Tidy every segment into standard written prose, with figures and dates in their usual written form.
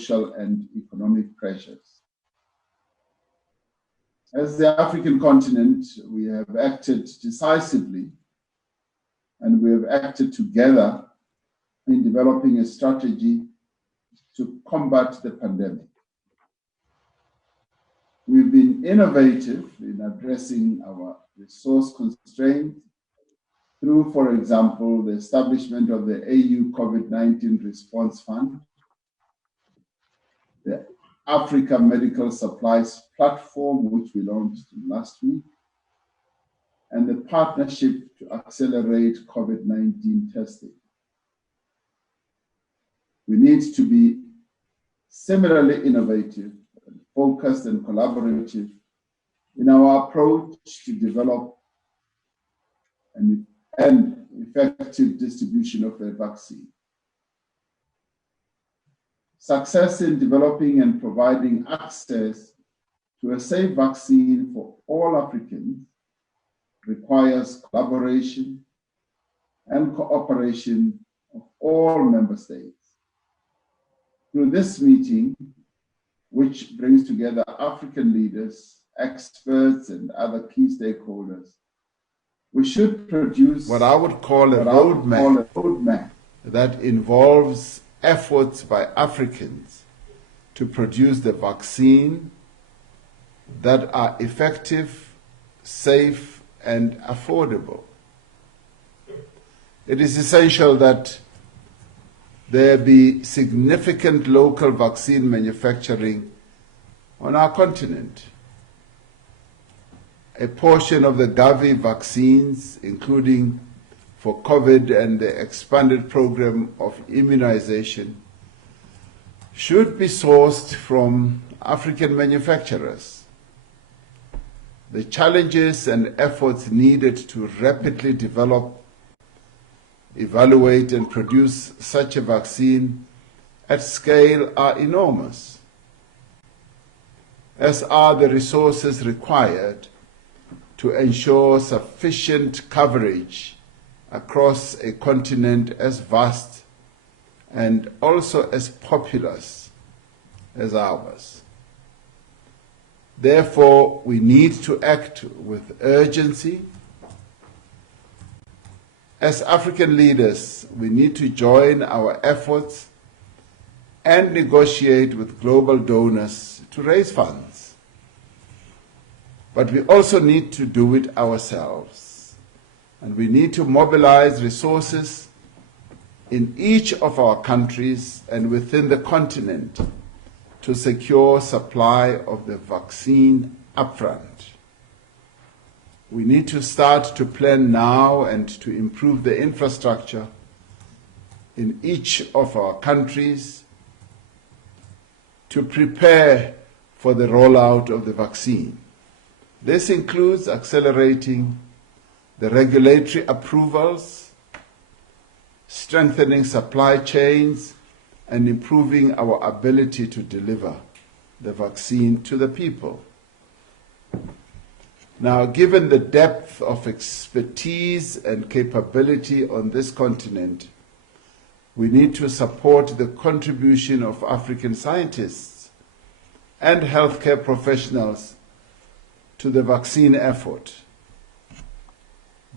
social and economic pressures. As the African continent, we have acted decisively and we have acted together in developing a strategy to combat the pandemic. We've been innovative in addressing our resource constraints through, for example, the establishment of the AU COVID-19 Response Fund, the Africa Medical Supplies Platform, which we launched last week, and the Partnership to Accelerate COVID-19 Testing. We need to be similarly innovative, focused and collaborative in our approach to develop an effective distribution of the vaccine. Success in developing and providing access to a safe vaccine for all Africans requires collaboration and cooperation of all member states. Through this meeting, which brings together African leaders, experts, and other key stakeholders, we should produce what I would call a roadmap that involves efforts by Africans to produce the vaccine that are effective, safe, and affordable. It is essential that there be significant local vaccine manufacturing on our continent. A portion of the Gavi vaccines, including for COVID and the expanded program of immunization, should be sourced from African manufacturers. The challenges and efforts needed to rapidly develop, evaluate, and produce such a vaccine at scale are enormous, as are the resources required to ensure sufficient coverage across a continent as vast and also as populous as ours. Therefore, we need to act with urgency. As African leaders, we need to join our efforts and negotiate with global donors to raise funds. But we also need to do it ourselves. And we need to mobilize resources in each of our countries and within the continent to secure supply of the vaccine upfront. We need to start to plan now and to improve the infrastructure in each of our countries to prepare for the rollout of the vaccine. This includes accelerating the regulatory approvals, strengthening supply chains, and improving our ability to deliver the vaccine to the people. Now, given the depth of expertise and capability on this continent, we need to support the contribution of African scientists and healthcare professionals to the vaccine effort.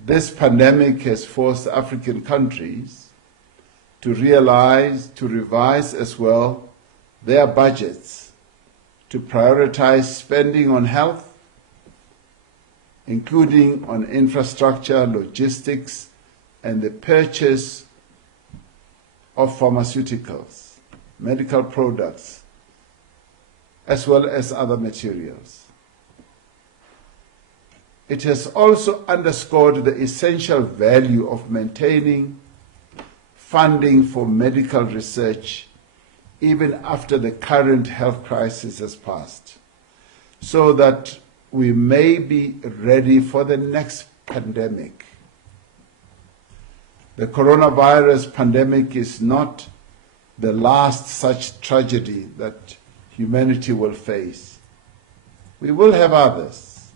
This pandemic has forced African countries to revise as well their budgets, to prioritize spending on health, including on infrastructure, logistics, and the purchase of pharmaceuticals, medical products, as well as other materials. It has also underscored the essential value of maintaining funding for medical research even after the current health crisis has passed, so that we may be ready for the next pandemic. The coronavirus pandemic is not the last such tragedy that humanity will face. We will have others.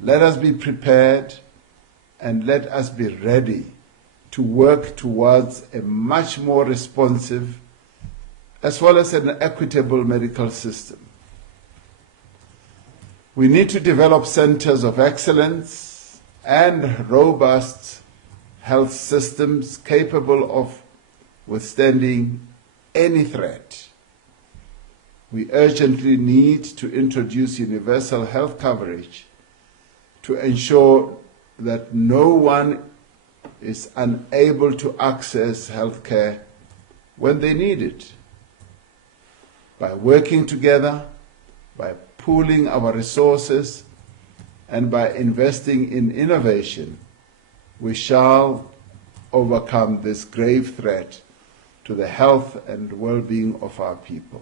Let us be prepared and let us be ready to work towards a much more responsive as well as an equitable medical system. We need to develop centers of excellence and robust health systems capable of withstanding any threat. We urgently need to introduce universal health coverage to ensure that no one is unable to access health care when they need it. By working together, by pooling our resources, and by investing in innovation, we shall overcome this grave threat to the health and well-being of our people.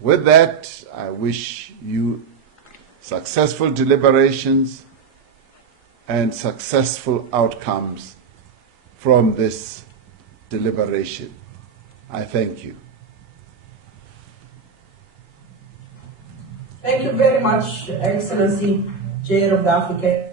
With that, I wish you successful deliberations and successful outcomes from this deliberation. I thank you. Thank you very much, Excellency, Chair of the African